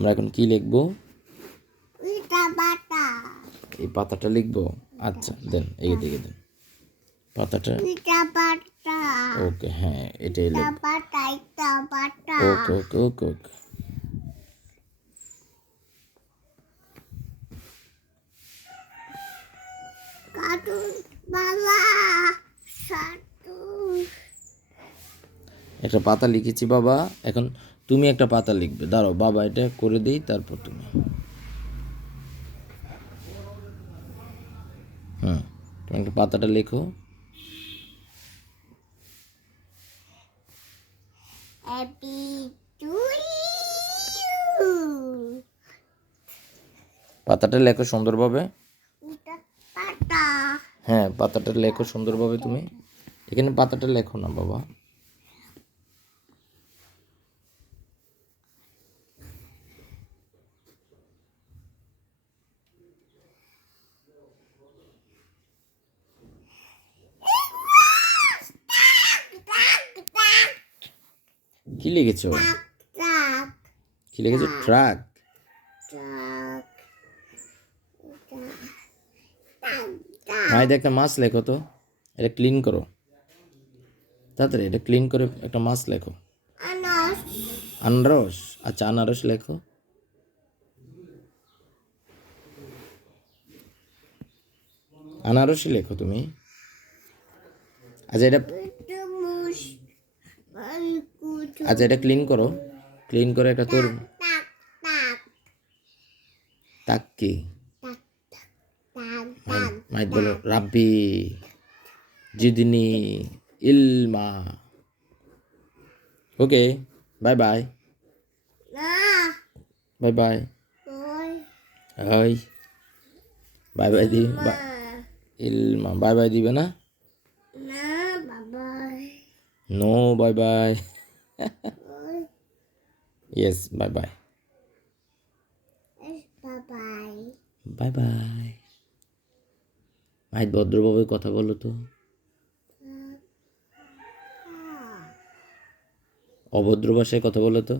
আমরা এখন কি লিখবো? এই পাতাটা লিখবো। আচ্ছা দেন, এই দিকে দেন পাতাটা। ওকে, হ্যাঁ এটাই লিখবো। ওকে ওকে ওকে ওকে। একটা পাতা লিখেছি বাবা, এখন তুমি একটা পাতা লিখবে। দাঁড়াও বাবা এটা করে দিই, তারপর তুমি। তুমি একটা পাতাটা লেখো। পাতাটা লেখো সুন্দরভাবে। হ্যাঁ পাতাটা লেখো সুন্দরভাবে তুমি। এখানে পাতাটা লেখো না বাবা। কি লিখেছো? কি লিখেছো? ট্রাক। হ্যাঁ একটা মাছ লেখো তো, এটা ক্লিন করো তাড়াতাড়ি, এটা ক্লিন করে একটা মাছ লেখো। আনারস। আচ্ছা আনারস লেখো। আনারসই লেখো তুমি। আচ্ছা এটা, আচ্ছা এটা ক্লিন করো, ক্লিন করে একটা তোর। তাক কি? মাইত বলো রাব্বি, জিদিনি, Ilma. Okay, bye bye. Bye bye. Hi bye bye দি। ইলমা বাই বাই দিবে না? No bye bye. Yes bye bye. Bye bye. মাইত ভদ্রভাবে কথা বলো তো। অভদ্র ভাষায় কথা বলো তো।